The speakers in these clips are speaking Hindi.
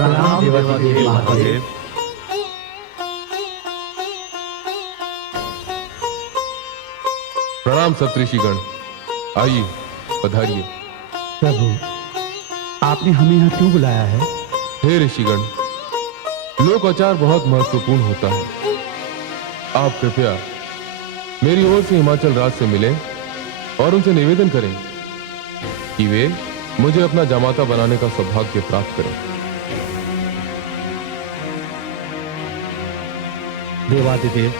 प्रणाम देवाधिदेव महादेव। प्रणाम सप्तऋषिगण, आइए पधारिए। प्रभु, आपने हमें यहाँ क्यों बुलाया है? हे ऋषिगण, लोकाचार बहुत महत्वपूर्ण होता है। आप कृपया मेरी ओर से हिमाचल राज से मिलें और उनसे निवेदन करें कि वे मुझे अपना जामाता बनाने का सौभाग्य प्राप्त करें। देवाधिदेव,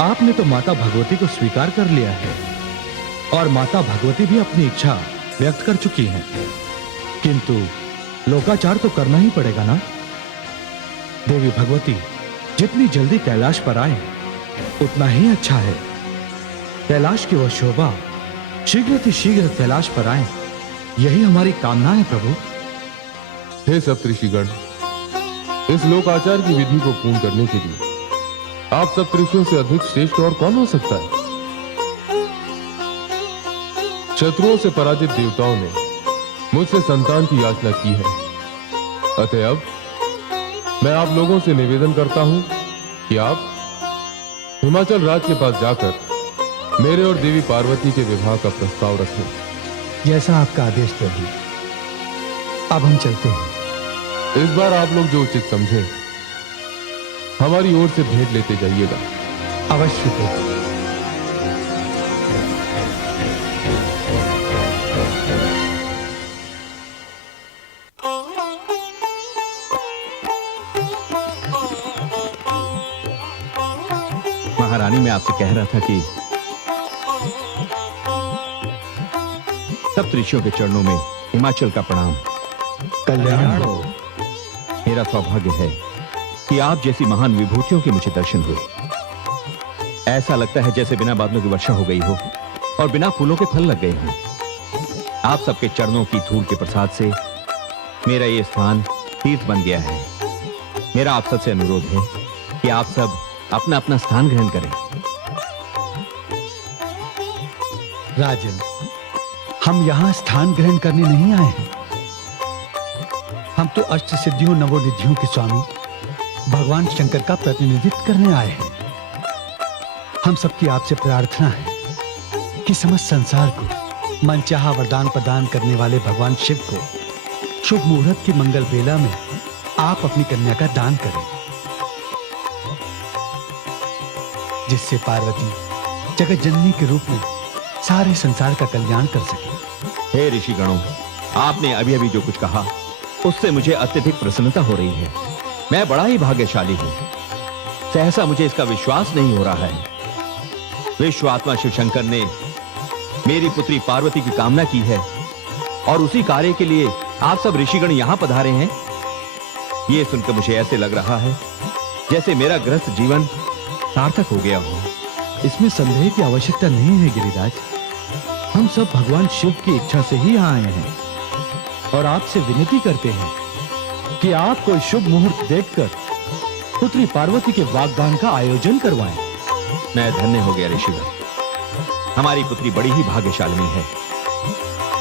आपने तो माता भगवती को स्वीकार कर लिया है और माता भगवती भी अपनी इच्छा व्यक्त कर चुकी हैं, किंतु लोकाचार तो करना ही पड़ेगा ना। देवी भगवती जितनी जल्दी कैलाश पर आए उतना ही अच्छा है। कैलाश की वह शोभा शीघ्र कैलाश पर आए, यही हमारी कामना है प्रभु। हे सप्तऋषिगण, इस लोकाचार की विधि को पूर्ण करने के लिए आप सप्तऋषियों से अधिक श्रेष्ठ और कौन हो सकता है? शत्रुओं से पराजित देवताओं ने मुझसे संतान की याचना की है, अतः अब मैं आप लोगों से निवेदन करता हूं कि आप हिमाचल राज के पास जाकर मेरे और देवी पार्वती के विवाह का प्रस्ताव रखें। जैसा आपका आदेश प्रभु। अब हम चलते हैं। इस बार आप लोग जो उचित समझे हमारी ओर से भेंट लेते जाइएगा। अवश्य प्रभु। महारानी, मैं आपसे कह रहा था कि सप्तऋषियों के चरणों में हिमाचल का प्रणाम। कल्याण हो। मेरा सौभाग्य है कि आप जैसी महान विभूतियों के मुझे दर्शन हुए। ऐसा लगता है जैसे बिना बादलों की वर्षा हो गई हो और बिना फूलों के फल लग गए हों। आप सबके चरणों की धूल के प्रसाद से मेरा ये स्थान तीर्थ बन गया है। मेरा आप सबसे अनुरोध है कि आप सब अपना अपना स्थान ग्रहण करें। राजन, हम यहां स्थान ग्रहण करने नहीं आए हैं। हम तो अष्ट सिद्धियों नवोनिधियों के स्वामी भगवान शंकर का प्रतिनिधित्व करने आए हैं। हम सबकी आपसे प्रार्थना है कि समस्त संसार को मनचाहा वरदान प्रदान करने वाले भगवान शिव को शुभ मुहूर्त की मंगल बेला में आप अपनी कन्या का दान करें, जिससे पार्वती जगत जननी के रूप में सारे संसार का कल्याण कर सके। हे ऋषिगणों, आपने अभी अभी जो कुछ कहा उससे मुझे अत्यधिक प्रसन्नता हो रही है। मैं बड़ा ही भाग्यशाली हूं। सहसा मुझे इसका विश्वास नहीं हो रहा है। विश्व आत्मा शिव शंकर ने मेरी पुत्री पार्वती की कामना की है और उसी कार्य के लिए आप सब ऋषिगण यहां पधारे हैं। यह सुनकर मुझे ऐसे लग रहा है जैसे मेरा गृहस्थ जीवन सार्थक हो गया हो। इसमें संदेह की आवश्यकता नहीं है गिरिराज। हम सब भगवान शिव की इच्छा से ही यहाँ आए हैं और आपसे विनती करते हैं कि आप कोई शुभ मुहूर्त देखकर पुत्री पार्वती के वागदान का आयोजन करवाएं। मैं धन्य हो गया ऋषिगण। हमारी पुत्री बड़ी ही भाग्यशालिनी है।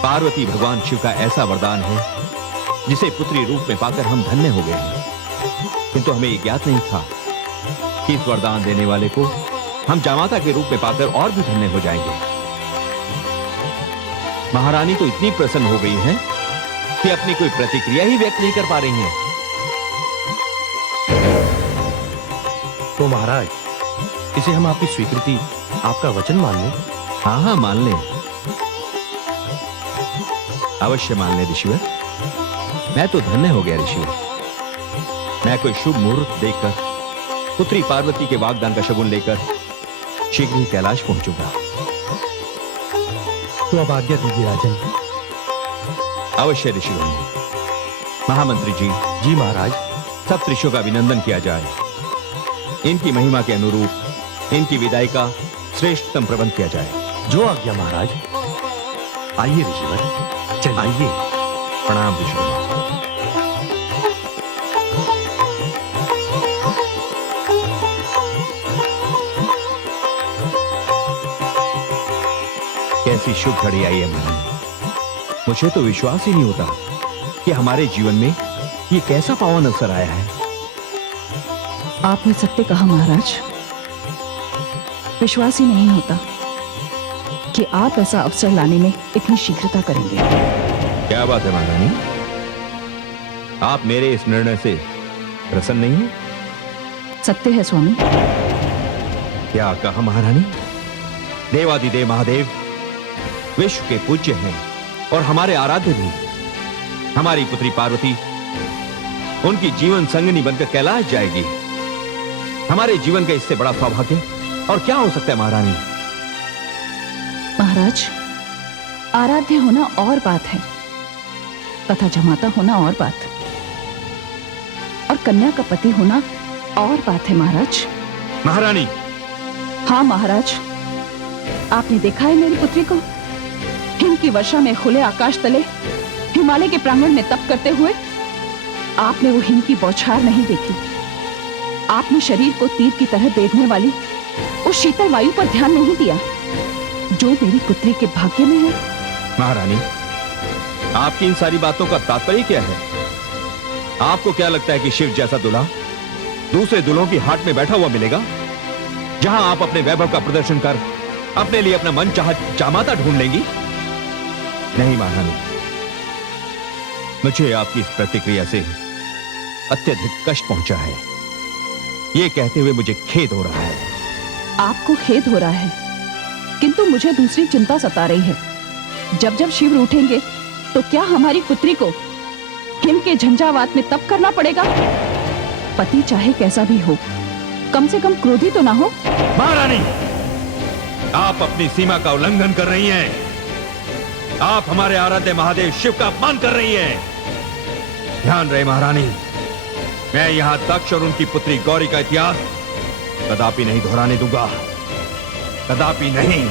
पार्वती भगवान शिव का ऐसा वरदान है जिसे पुत्री रूप में पाकर हम धन्य हो गए हैं, किंतु हमें यह ज्ञात नहीं था कि इस वरदान देने वाले को हम जामाता के रूप में पाकर और भी धन्य हो जाएंगे। महारानी तो इतनी प्रसन्न हो गई हैं कि अपनी कोई प्रतिक्रिया ही व्यक्त नहीं कर पा रही हैं। तो महाराज, इसे हम आपकी स्वीकृति, आपका वचन मान लें? हाँ हाँ, मान लें, अवश्य मान लें ऋषिवर। मैं तो धन्य हो गया ऋषिवर। मैं कोई शुभ मुहूर्त देखकर पुत्री पार्वती के वागदान का शगुन लेकर शीघ्र ही कैलाश पहुंचूंगा। तो अब आज्ञा दीजिए राजन। अवश्य ऋषिगण। महामंत्री जी। जी महाराज। सप्तऋषियों का अभिनंदन किया जाए। इनकी महिमा के अनुरूप इनकी विदाई का श्रेष्ठतम प्रबंध किया जाए। जो आज्ञा महाराज। आइए ऋषिवर, चलिए। आइए। प्रणाम ऋषिवर। कैसी शुभ घड़ी आई है महारानी। मुझे तो विश्वास ही नहीं होता कि हमारे जीवन में ये कैसा पावन अवसर आया है? आपने सत्य कहा महाराज। विश्वास ही नहीं होता कि आप ऐसा अवसर लाने में इतनी शीघ्रता करेंगे। क्या बात है महारानी, आप मेरे इस निर्णय से प्रसन्न नहीं हैं? सत्य है स्वामी। क्या कहा महारानी? देवादिदेव महादेव विश्व के पूज्य हैं और हमारे आराध्य भी। हमारी पुत्री पार्वती उनकी जीवन संगिनी बनकर कैलाश जाएगी। हमारे जीवन का इससे बड़ा सौभाग्य और क्या हो सकता है महारानी? महाराज, आराध्य होना और बात है तथा जमाता होना और बात, और कन्या का पति होना और बात है महाराज। महारानी, हाँ महाराज, आपने देखा है मेरी पुत्री को हिम की वर्षा में खुले आकाश तले हिमालय के प्रांगण में तप करते हुए? आपने वो हिम की बौछार नहीं देखी। आपने शरीर को तीर की तरह बेधने वाली उस शीतल वायु पर ध्यान नहीं दिया जो मेरी पुत्री के भाग्य में है। महारानी, आपकी इन सारी बातों का तात्पर्य क्या है? आपको क्या लगता है कि शिव जैसा दूल्हा दूसरे दूल्हों की हाट में बैठा हुआ मिलेगा, जहां आप अपने वैभव का प्रदर्शन कर अपने लिए अपना मन चाहा जामाता ढूंढ लेंगी? नहीं महारानी, मुझे आपकी इस प्रतिक्रिया से अत्यधिक कष्ट पहुंचा है। यह कहते हुए मुझे खेद हो रहा है। आपको खेद हो रहा है, किंतु मुझे दूसरी चिंता सता रही है। जब जब शिव रूठेंगे तो क्या हमारी पुत्री को हिम के झंझावात में तप करना पड़ेगा? पति चाहे कैसा भी हो, कम से कम क्रोधी तो ना हो। महारानी, आप अपनी सीमा का उल्लंघन कर रही हैं। आप हमारे आराध्य महादेव शिव का अपमान कर रही हैं। ध्यान रहे महारानी, मैं यहां दक्ष और उनकी पुत्री गौरी का इतिहास कदापि नहीं दोहराने दूंगा, कदापि नहीं।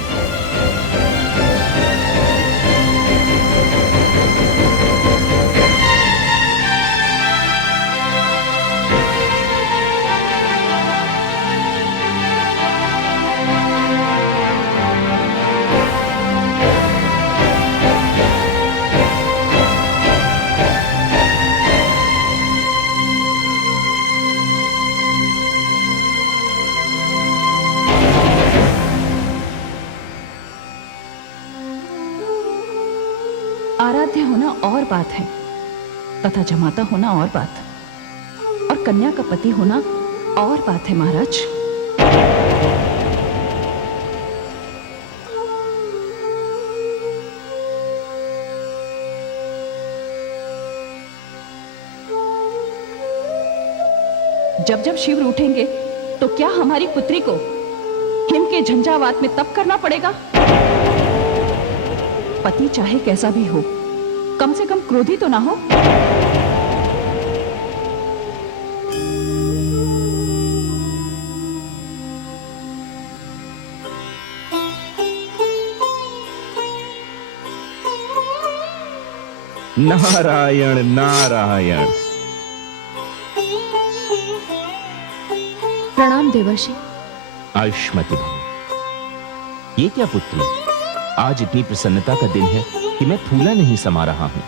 आराध्य होना और बात है तथा जमाता होना और बात, और कन्या का पति होना और बात है महाराज। जब जब शिव रूठेंगे तो क्या हमारी पुत्री को हिम के झंझावात में तप करना पड़ेगा? पति चाहे कैसा भी हो, कम से कम क्रोधी तो ना हो। नारायण नारायण। प्रणाम देवर्षि। आयुष्मती भव। ये क्या पुत्री, आज इतनी प्रसन्नता का दिन है कि मैं फूला नहीं समा रहा हूँ।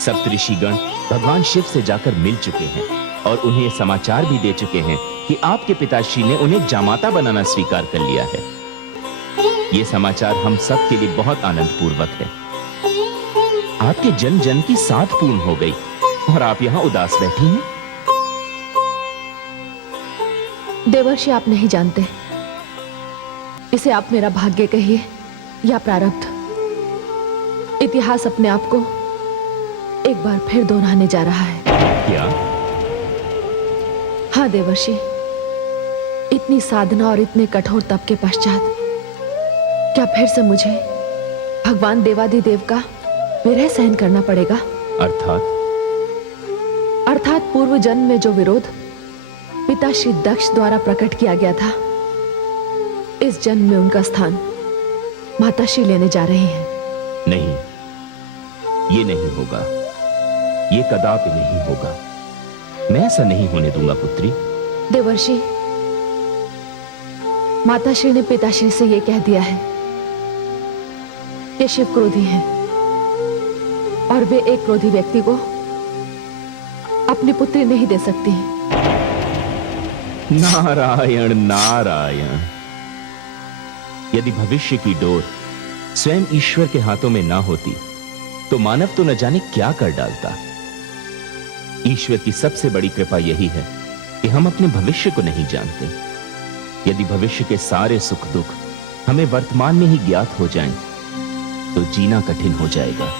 सप्तऋषिगण भगवान शिव से जाकर मिल चुके हैं और उन्हें समाचार भी दे चुके हैं कि आपके पिताश्री ने उन्हें जामाता बनाना स्वीकार कर लिया है। ये समाचार हम सब के लिए बहुत आनंदपूर्वक है। आपके जन जन की साध पूर्ण हो गई और आप यहाँ उदास बैठी हैं। देवर्षि, आप नहीं जानते, इसे आप मेरा भाग्य कहिए या प्रारब्ध, इतिहास अपने आप को एक बार फिर दोहराने जा रहा है। क्या? हाँ देवर्षि, इतनी साधना और इतने कठोर तप के पश्चात क्या फिर से मुझे भगवान देवादिदेव का विरह सहन करना पड़ेगा? अर्थात पूर्व जन्म में जो विरोध पिता श्री दक्ष द्वारा प्रकट किया गया था, इस जन्म में उनका स्थान माताश्री लेने जा रही हैं। नहीं, ये नहीं होगा, ये कदापि नहीं होगा। मैं ऐसा नहीं होने दूंगा पुत्री। देवर्षि, माताश्री ने पिताश्री से यह कह दिया है कि शिव क्रोधी हैं और वे एक क्रोधी व्यक्ति को अपनी पुत्री नहीं दे सकती। नारायण नारायण। यदि भविष्य की डोर स्वयं ईश्वर के हाथों में ना होती तो मानव तो न जाने क्या कर डालता। ईश्वर की सबसे बड़ी कृपा यही है कि हम अपने भविष्य को नहीं जानते। यदि भविष्य के सारे सुख दुख हमें वर्तमान में ही ज्ञात हो जाएं, तो जीना कठिन हो जाएगा।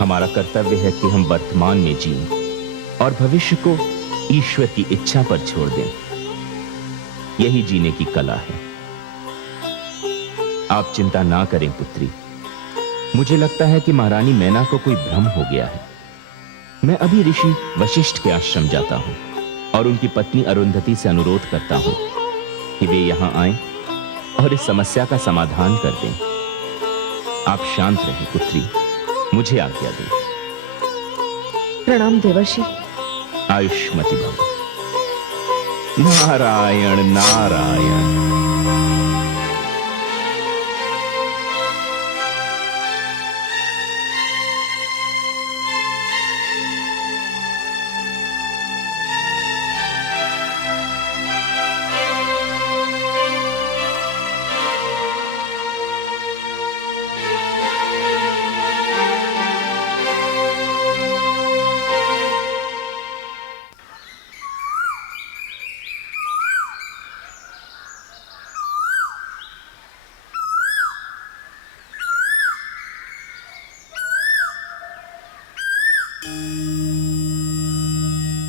हमारा कर्तव्य है कि हम वर्तमान में जिएं और भविष्य को ईश्वर की इच्छा पर छोड़ दें। यही जीने की कला है। आप चिंता ना करें पुत्री। मुझे लगता है कि महारानी मैना को कोई भ्रम हो गया है। मैं अभी ऋषि वशिष्ठ के आश्रम जाता हूं और उनकी पत्नी अरुंधति से अनुरोध करता हूं कि वे यहां आएं और इस समस्या का समाधान कर दें। आप शांत रहें पुत्री, मुझे आज्ञा दें। प्रणाम देवर्षि। आयुष्मति भव। नारायण नारायण।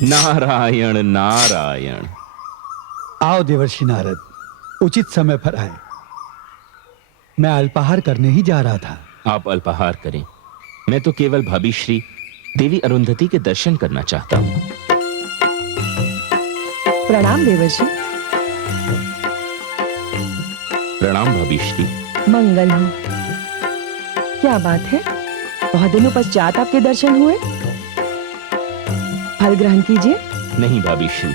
नारायण नारायण। आओ देवर्षि नारद, उचित समय पर आए। मैं अल्पाहार करने ही जा रहा था। आप अल्पाहार करें, मैं तो केवल भाभी श्री देवी अरुंधति के दर्शन करना चाहता हूं। प्रणाम देवर्षि। प्रणाम भाभी श्री। मंगल हो। क्या बात है, बहुत दिनों पश्चात आपके दर्शन हुए। फल ग्रहण कीजिए। नहीं भाभी श्री,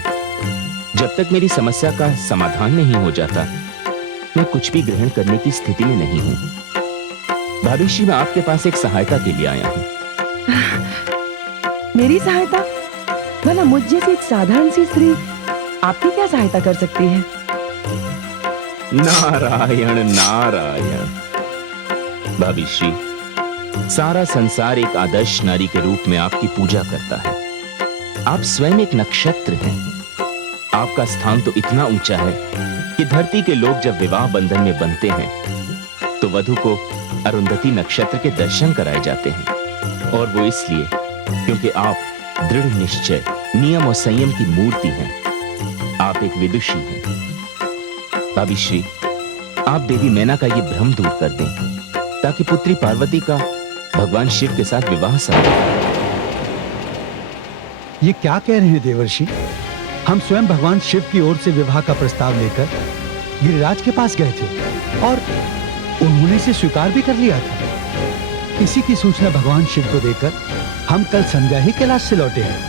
जब तक मेरी समस्या का समाधान नहीं हो जाता मैं कुछ भी ग्रहण करने की स्थिति में नहीं हूं। भाभी श्री, मैं आपके पास एक सहायता के लिए आया हूं। मेरी सहायता? भला मुझ जैसी एक साधारण सी स्त्री आपकी क्या सहायता कर सकती है? नारायण नारायण। भाभी श्री, सारा संसार एक आदर्श नारी के रूप में आपकी पूजा करता है। आप स्वयं एक नक्षत्र हैं। आपका स्थान तो इतना ऊंचा है कि धरती के लोग जब विवाह बंधन में बंधते हैं तो वधु को अरुंधति नक्षत्र के दर्शन कराए जाते हैं। और वो इसलिए क्योंकि आप दृढ़ निश्चय, नियम और संयम की मूर्ति हैं। आप एक विदुषी हैं। भाभी श्री, आप देवी मैना का ये भ्रम दूर कर दें ताकि पुत्री पार्वती का भगवान शिव के साथ विवाह संभव। ये क्या कह रहे हैं देवर्षि? हम स्वयं भगवान शिव की ओर से विवाह का प्रस्ताव लेकर गिरिराज के पास गए थे और उन्होंने इसे स्वीकार भी कर लिया था। इसी की सूचना भगवान शिव को देकर हम कल संध्या ही कैलाश से लौटे हैं।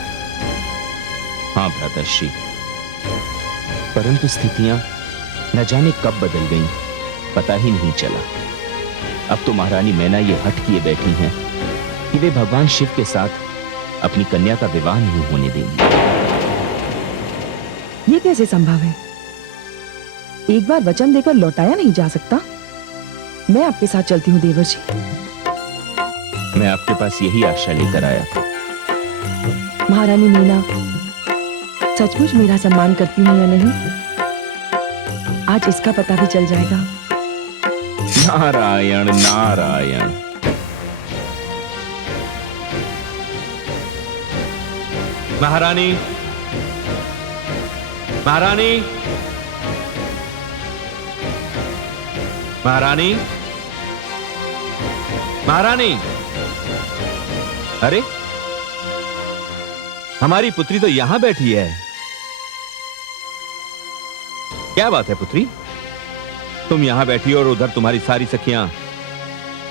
हाँ भ्राताश्री, परंतु स्थितियां न जाने कब बदल गईं, पता ही नहीं चला। अब तो महारानी मैना ये हट किए बैठी हैं कि वे भगवान शिव के साथ अपनी कन्या का विवाह नहीं होने देंगी। ये कैसे संभव है? एक बार वचन देकर लौटाया नहीं जा सकता। मैं आपके साथ चलती हूँ देवर्षि। मैं आपके पास यही आशा लेकर आया था। महारानी मीना सचमुच मेरा सम्मान करती हैं या नहीं, आज इसका पता भी चल जाएगा। नारायण नारायण। महारानी, महारानी, महारानी, महारानी। अरे, हमारी पुत्री तो यहां बैठी है। क्या बात है पुत्री? तुम यहां बैठी हो और उधर तुम्हारी सारी सखियां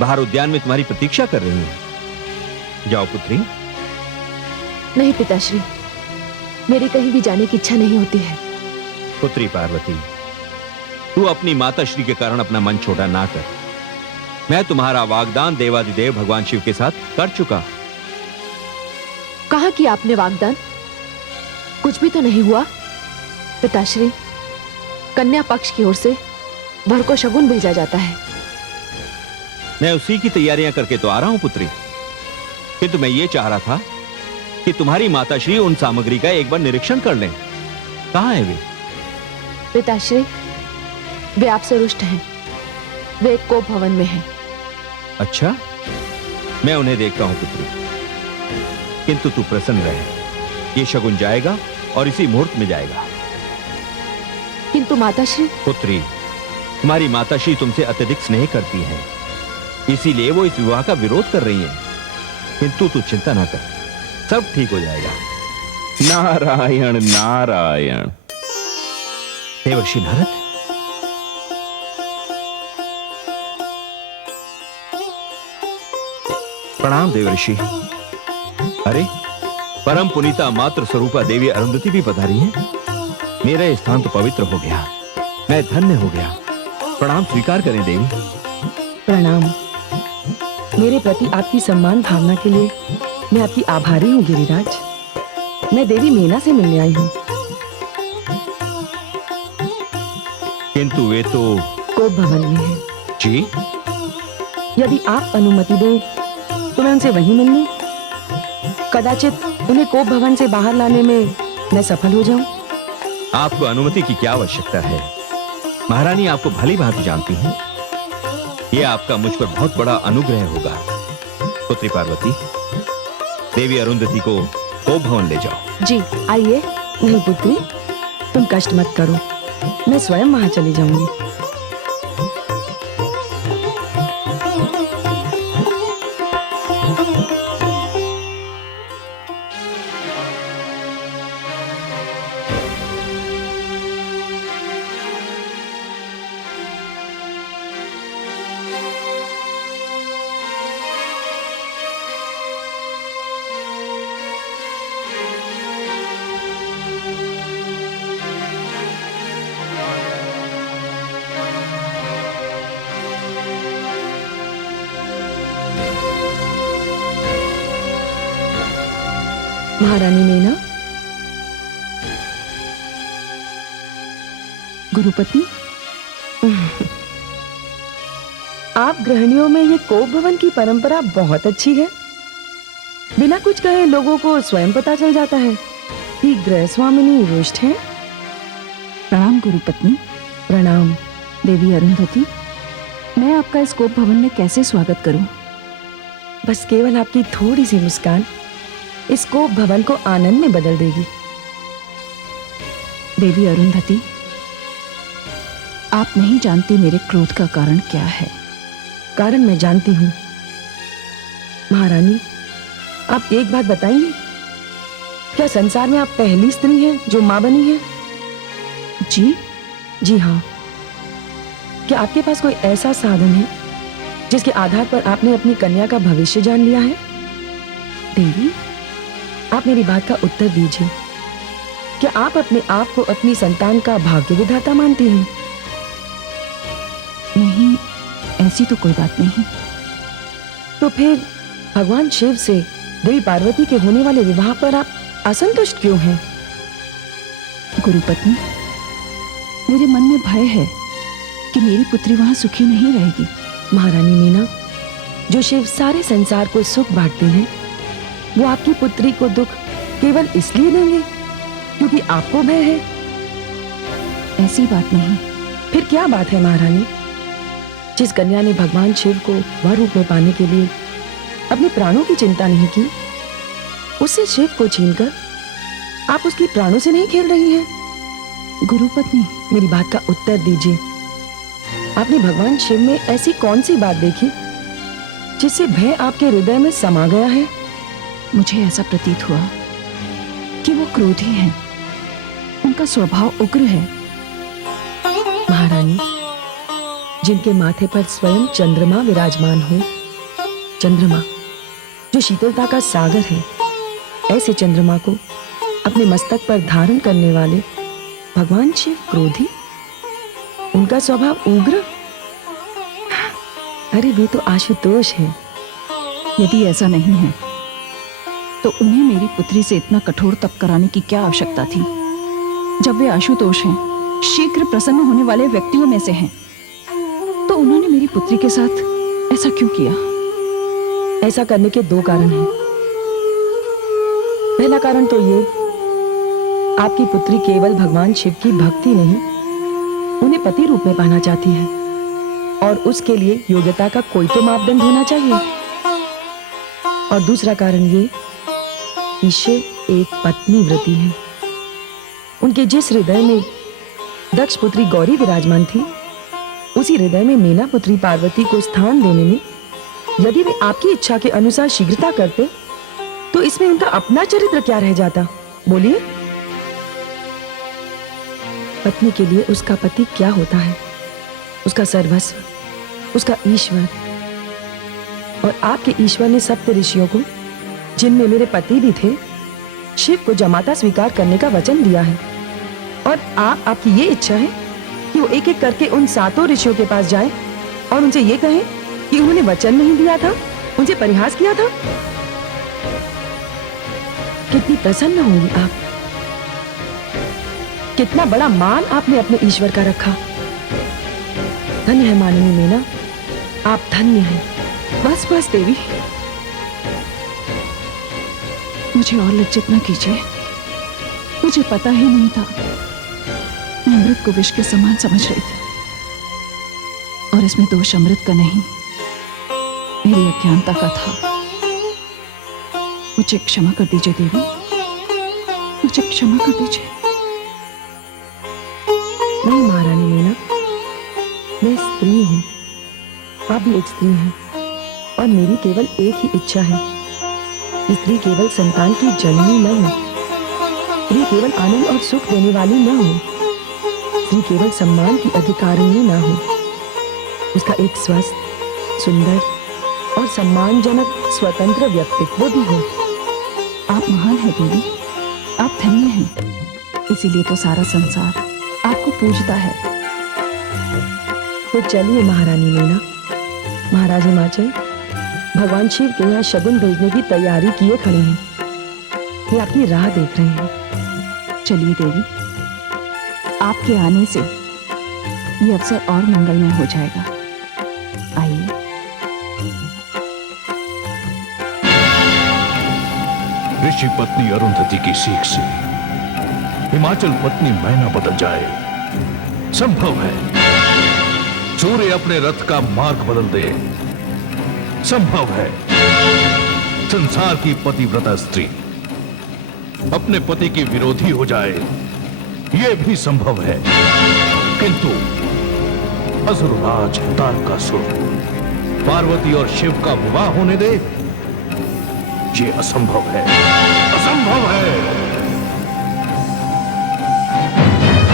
बाहर उद्यान में तुम्हारी प्रतीक्षा कर रही हैं। जाओ पुत्री। नहीं पिताश्री, मेरी कहीं भी जाने की इच्छा नहीं होती है। पुत्री पार्वती, तू अपनी माता श्री के कारण अपना मन छोटा ना कर। मैं तुम्हारा वागदान देवाधिदेव भगवान शिव के साथ कर चुका। कहाँ किया आपने वागदान? कुछ भी तो नहीं हुआ। पिताश्री, कन्या पक्ष की ओर से वर को शगुन भेजा जाता है। मैं उसी की तैयारियां करके तो आ रहा हूं पुत्री, किंतु मैं ये चाह रहा था कि तुम्हारी माताश्री उन सामग्री का एक बार निरीक्षण कर लें। कहां है वे? पिताश्री, वे आपसे रुष्ट हैं। वे एक कोप भवन में हैं। अच्छा, मैं उन्हें देखता हूं पुत्री, किंतु तू प्रसन्न रहे, ये शगुन जाएगा और इसी मुहूर्त में जाएगा। किंतु माताश्री। पुत्री, तुम्हारी माताश्री तुमसे अत्यधिक स्नेह करती है, इसीलिए वो इस विवाह का विरोध कर रही है। किंतु तू चिंता ना कर, सब ठीक हो जाएगा। नारायण नारायण। देवर्षि नारद, प्रणाम देवर्षि। अरे, परम पुनीता मात्र स्वरूपा देवी अरुंधति भी पधारी है। मेरा ये स्थान तो पवित्र हो गया, मैं धन्य हो गया। प्रणाम स्वीकार करें देवी। प्रणाम। मेरे प्रति आपकी सम्मान भावना के लिए मैं आपकी आभारी हूँ गिरिराज। मैं देवी मीना से मिलने आई हूँ। किंतु वे तो कोप भवन में है। जी, यदि आप अनुमति दें तो मैं उनसे वहीं मिल लूं। कदाचित उन्हें कोप भवन से बाहर लाने में मैं सफल हो जाऊं। आपको अनुमति की क्या आवश्यकता है? महारानी आपको भली भांति जानती हैं। यह आपका मुझ पर बहुत बड़ा अनुग्रह होगा। पुत्री पार्वती, देवी अरुंधति को कोप भवन ले जाओ। जी, आइए। नहीं पुत्री, तुम कष्ट मत करो, मैं स्वयं वहां चली जाऊंगी। महारानी मीना। गुरुपति, आप गृहिणियों में ये कोप भवन की परंपरा बहुत अच्छी है। बिना कुछ कहे लोगों को स्वयं पता चल जाता है कि गृह स्वामिनी रुष्ट हैं। प्रणाम गुरुपत्नी। प्रणाम। देवी अरुंधति, मैं आपका इस कोप भवन में कैसे स्वागत करूं? बस केवल आपकी थोड़ी सी मुस्कान इस कोप भवन को आनंद में बदल देगी। देवी अरुंधति, आप नहीं जानती मेरे क्रोध का कारण क्या है। कारण मैं जानती हूँ। महारानी, आप एक बात बताएंगी, क्या संसार में आप पहली स्त्री हैं जो मां बनी है? जी? जी हाँ। क्या आपके पास कोई ऐसा साधन है जिसके आधार पर आपने अपनी कन्या का भविष्य जान लिया है? देवी, आप मेरी बात का उत्तर दीजिए। क्या आप अपने आप को अपनी संतान का भाग्य विधाता मानती हैं? नहीं, ऐसी तो कोई बात नहीं। तो फिर भगवान शिव से देवी पार्वती के होने वाले विवाह पर आप असंतुष्ट क्यों हैं? गुरुपत्नी, मेरे मन में भय है कि मेरी पुत्री वहां सुखी नहीं रहेगी। महारानी मीना, जो शिव सारे संसार को सुख बांटते हैं, वो आपकी पुत्री को दुख केवल इसलिए देंगे क्योंकि आपको भय है? ऐसी बात नहीं। फिर क्या बात है महारानी? जिस कन्या ने भगवान शिव को वर रूप में पाने के लिए अपने प्राणों की चिंता नहीं की, उससे शिव को छीनकर आप उसकी प्राणों से नहीं खेल रही हैं? गुरुपत्नी, मेरी बात का उत्तर दीजिए। आपने भगवान शिव में ऐसी कौन सी बात देखी जिससे भय आपके हृदय में समा गया है? मुझे ऐसा प्रतीत हुआ कि वो क्रोधी हैं। उनका स्वभाव उग्र है। महारानी, जिनके माथे पर स्वयं चंद्रमा विराजमान हो, चंद्रमा जो शीतलता का सागर है, ऐसे चंद्रमा को अपने मस्तक पर धारण करने वाले भगवान शिव क्रोधी, उनका स्वभाव उग्र? अरे वे तो आशुतोष हैं। यदि ऐसा नहीं है तो उन्हें मेरी पुत्री से इतना कठोर तप कराने की क्या आवश्यकता थी? जब वे आशुतोष हैं, शीघ्र प्रसन्न होने वाले व्यक्तियों में से हैं, तो उन्होंने मेरी पुत्री के साथ ऐसा क्यों किया? ऐसा करने के दो कारण हैं। पहला कारण तो ये, आपकी पुत्री केवल भगवान शिव की भक्ति नहीं, उन्हें पति रूप में पाना चाहती है, और उसके लिए योग्यता का कोई तो मापदंड होना चाहिए। और दूसरा कारण ये कि शिव एक पत्नी व्रती है। उनके जिस हृदय में दक्ष पुत्री गौरी विराजमान थी, उसी हृदय में मीना पुत्री पार्वती को स्थान देने में यदि वे आपकी इच्छा के अनुसार शीघ्रता करते, तो इसमें उनका अपना चरित्र क्या रह जाता? बोलिए। पत्नी के लिए उसका पति क्या होता है? उसका सर्वस्व, उसका ईश्वर। और आपके ईश्वर ने सप्त ऋषियों को, जिनमें मेरे पति भी थे, शिव को जमाता स्वीकार करने का वचन दिया है। और आपकी ये इच्छा है कि वो एक एक करके उन सातों ऋषियों के पास जाएं और उनसे ये कहें कि उन्होंने वचन नहीं दिया था, उनसे परिहास किया था। कितनी प्रसन्न होंगी आप, कितना बड़ा मान आपने अपने ईश्वर का रखा। धन्य है माननी मीना, आप धन्य हैं। बस बस देवी, मुझे और लज्जित न कीजिए। मुझे पता ही नहीं था, मैं अमृत को विष के समान समझ रही थी, और इसमें दोष अमृत का नहीं, मेरी अज्ञानता का था। मुझे क्षमा कर दीजिए देवी, मुझे क्षमा कर दीजिए। नहीं महारानी मीना, मैं स्त्री हूं, आप भी एक स्त्री हैं, और मेरी केवल एक ही इच्छा है। स्त्री केवल संतान की जननी न हो, स्त्री केवल आनंद और सुख देने वाली न हो, स्त्री केवल सम्मान की अधिकारिणी न हो, उसका एक स्वस्थ, सुंदर और सम्मानजनक स्वतंत्र व्यक्तित्व भी हो। आप महान हैं देवी, आप धन्य हैं, इसीलिए तो सारा संसार आपको पूजता है। तो चलिए महारानी मीना, महाराज हिमाचल भगवान शिव के यहाँ शगुन भेजने की तैयारी किए खड़े हैं, ये अपनी राह देख रहे हैं। चलिए देवी, आपके आने से ये अवसर और मंगलमय हो जाएगा। आइए। ऋषि पत्नी अरुंधति की सीख से हिमाचल पत्नी मैना बदल जाए, संभव है। सूर्य अपने रथ का मार्ग बदल दे, संभव है। संसार की पतिव्रता स्त्री अपने पति की विरोधी हो जाए, यह भी संभव है। किंतु असुरराज तारकासुर पार्वती और शिव का विवाह होने दे, ये असंभव है, असंभव है।